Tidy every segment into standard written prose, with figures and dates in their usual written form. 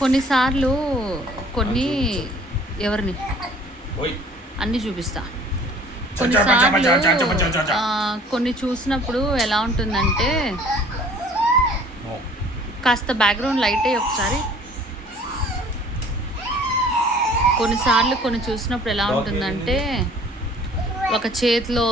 కొన్నిసార్లు కొన్ని ఎవరిని అన్నీ చూపిస్తా. కొన్నిసార్లు కొన్ని చూసినప్పుడు ఎలా ఉంటుందంటే, కాస్త బ్యాక్గ్రౌండ్ లైట్ అయ్యి ఒకసారి. కొన్నిసార్లు కొన్ని చూసినప్పుడు ఎలా ఉంటుందంటే, ఒక చేతిలో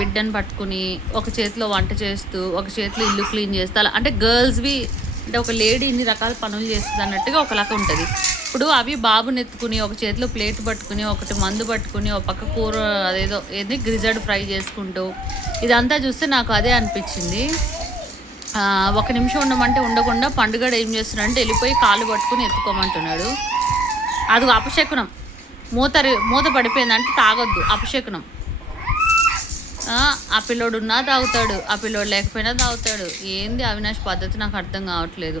బిడ్డను పట్టుకుని, ఒక చేతిలో వంట చేస్తూ, ఒక చేతిలో ఇల్లు క్లీన్ చేస్తూ, అలా అంటే గర్ల్స్వి అంటే ఒక లేడీ ఇన్ని రకాల పనులు చేస్తుంది అన్నట్టుగా ఒకలాగా ఉంటుంది. ఇప్పుడు అవి బాబుని ఎత్తుకుని ఒక చేతిలో ప్లేట్ పట్టుకుని, ఒకటి మందు పట్టుకుని, ఒక పక్క కూర అదేదో ఏది గ్రిజర్డ్ ఫ్రై చేసుకుంటూ, ఇదంతా చూస్తే నాకు అదే అనిపించింది. ఒక నిమిషం ఉండమంటే ఉండకుండా పండుగడు ఏం చేస్తున్నాడంటే వెళ్ళిపోయి కాళ్ళు పట్టుకుని ఎత్తుకోమంటున్నాడు. అది అపశకునం. మూత పడిపోయిందంటే తాగొద్దు, అపశకునం. ఆ పిల్లోడు ఉన్నా తాగుతాడు, ఆ పిల్లోడు లేకపోయినా తాగుతాడు. ఏంది అవినాష్ పద్ధతి నాకు అర్థం కావట్లేదు.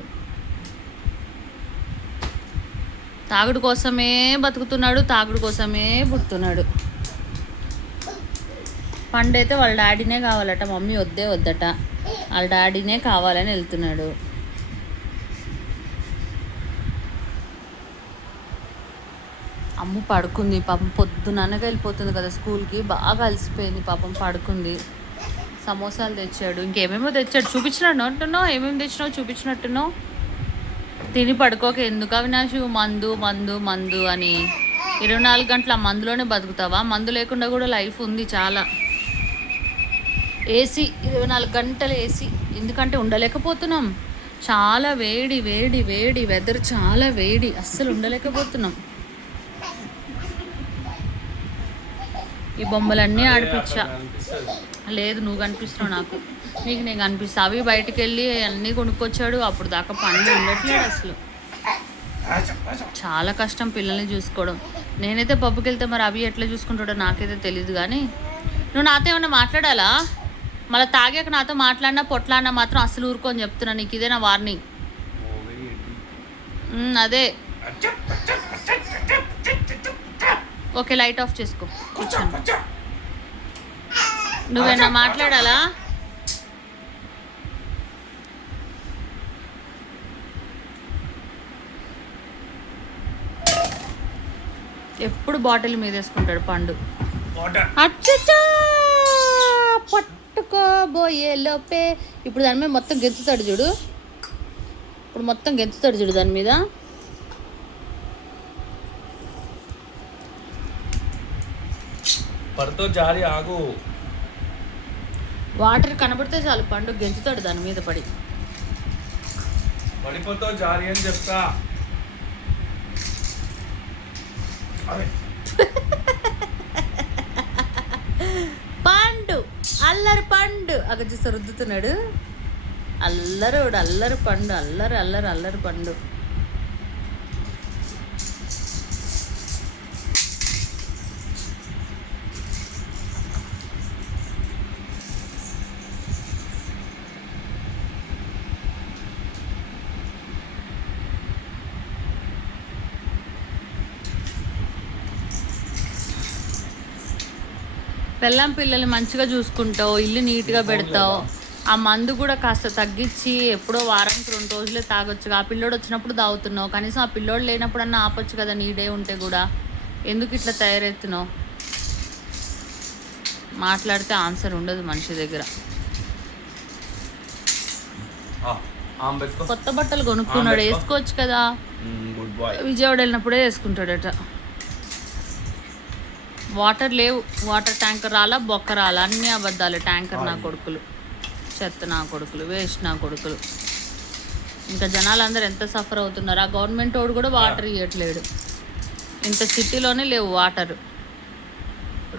తాగుడు కోసమే బతుకుతున్నాడు, తాగుడు కోసమే పుడుతున్నాడు. పండైతే వాళ్ళ డాడీనే కావాలట, మమ్మీ వద్దట, వాళ్ళ డాడీనే కావాలని వెళ్తున్నాడు. అమ్ము పడుకుంది పాపం, పొద్దుననగా వెళ్ళిపోతుంది కదా స్కూల్కి, బాగా అలసిపోయింది పాపం, పడుకుంది. సమోసాలు తెచ్చాడు, ఇంకేమేమో తెచ్చాడు, చూపించినట్టున్నావు, ఏమేమి తెచ్చినావు చూపించినట్టున్నావు. తిని పడుకోక ఎందుకు అవినాష్ మందు మందు మందు అని 24 గంటల మందులోనే బతుకుతావా? మందు లేకుండా కూడా లైఫ్ ఉంది చాలా. ఏసీ 24 గంటలు ఏసీ, ఎందుకంటే ఉండలేకపోతున్నాం. చాలా వేడి వేడి వేడి, వెదర్ చాలా వేడి, అస్సలు ఉండలేకపోతున్నాం. ఈ బొమ్మలన్నీ ఆడిపించా. లేదు, నువ్వు కనిపిస్తున్నావు నాకు, నీకు నేను కనిపిస్తా. అవి బయటకు వెళ్ళి అన్నీ కొనుక్కొచ్చాడు, అప్పుడు దాకా పండ్లు ఉండట్లేదు అసలు. చాలా కష్టం పిల్లల్ని చూసుకోవడం. నేనైతే పబ్బుకి వెళ్తే మరి అవి ఎట్లా చూసుకుంటాడో నాకైతే తెలియదు. కానీ నువ్వు నాతో ఏమన్నా మాట్లాడాలా? మళ్ళీ తాగాక నాతో మాట్లాడినా పొట్లాడినా మాత్రం అసలు ఊరుకొని చెప్తున్నా, నీకు ఇదే నా వార్నింగ్. అదే ఓకే, లైట్ ఆఫ్ చేసుకో, కూర్చోండి. నువ్వేనా మాట్లాడాలా? ఎప్పుడు బాటిల్ మీద వేసుకుంటాడు పండు. అచ్చా పట్టుకోబోయే లోపే ఇప్పుడు దాని మీద మొత్తం గెంతుతాడు చూడు, ఇప్పుడు మొత్తం గెంతుతాడు చూడు దాని మీద. పడుతో జారి ఆగు. వాటర్ కనబడితే చాలు పండు గెంతుతాడు దాని మీద పడి. పడిపోతో జారి అని చెప్తా. పండు అల్లరి పండు అక్కడ చూస్తే రుద్దుతున్నాడు. అల్లరోడు అల్లరి పండు, అల్లరి అల్లరి అల్లరి పండు. పెళ్ళాం పిల్లల్ని మంచిగా చూసుకుంటావు, ఇల్లు నీట్గా పెడతావు. ఆ మందు కూడా కాస్త తగ్గించి ఎప్పుడో వారానికి 2 రోజులే తాగొచ్చుగా. ఆ పిల్లోడు వచ్చినప్పుడు తాగుతున్నావు, కనీసం ఆ పిల్లోడు లేనప్పుడన్నా ఆపొచ్చు కదా, నీడే ఉంటే కూడా. ఎందుకు ఇట్లా తయారెత్తున్నావు? మాట్లాడితే ఆన్సర్ ఉండదు మనిషి దగ్గర. కొత్త బట్టలు కొనుక్కున్నాడు, వేసుకోవచ్చు కదా. విజయవాడ వెళ్ళినప్పుడే వేసుకుంటాడట. వాటర్ లేవు, వాటర్ ట్యాంకర్ రాలా, బొక్క రాలా, అన్నీ అబద్ధాలు. ట్యాంకర్ నా కొడుకులు, చెత్త నా కొడుకులు, వేస్ట్ నా కొడుకులు. ఇంకా జనాలందరూ ఎంత సఫర్ అవుతున్నారు. ఆ గవర్నమెంట్ వాడు కూడా వాటర్ ఇవ్వట్లేడు. ఇంత సిటీలోనే లేవు వాటర్.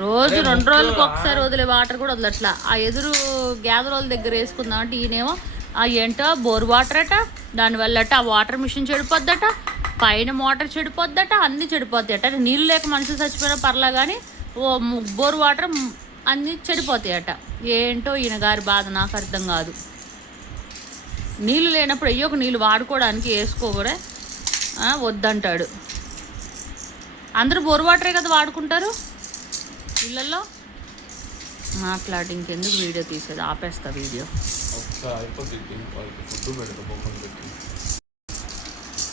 రోజు 2 రోజులకు ఒకసారి వదిలే వాటర్ కూడా వదలట్లా. ఆ ఎదురు గ్యాదర్ వాళ్ళ దగ్గర వేసుకుందాం అంటే ఈయనేమో ఏంటో బోర్ వాటర్ అట, దానివల్ల అట ఆ వాటర్ మిషన్ చెడిపోద్దట, పైన మోటార్ చెడిపోద్దట, అన్నీ చెడిపోతాయి అట. నీళ్ళు లేక మనుషులు చచ్చిపోయినా పర్లా కానీ బోర్ వాటర్ అన్నీ చెడిపోతాయట. ఏంటో ఈయన గారి బాధ నాకు అర్థం కాదు. నీళ్ళు లేనప్పుడు అయ్యో నీళ్ళు వాడుకోవడానికి వేసుకోకూడే వద్దంటాడు. అందరూ బోర్ వాటరే కదా వాడుకుంటారు ఇళ్ళల్లో. మాట్లాడి ఇంకెందుకు వీడియో తీసేది, ఆపేస్తా వీడియో.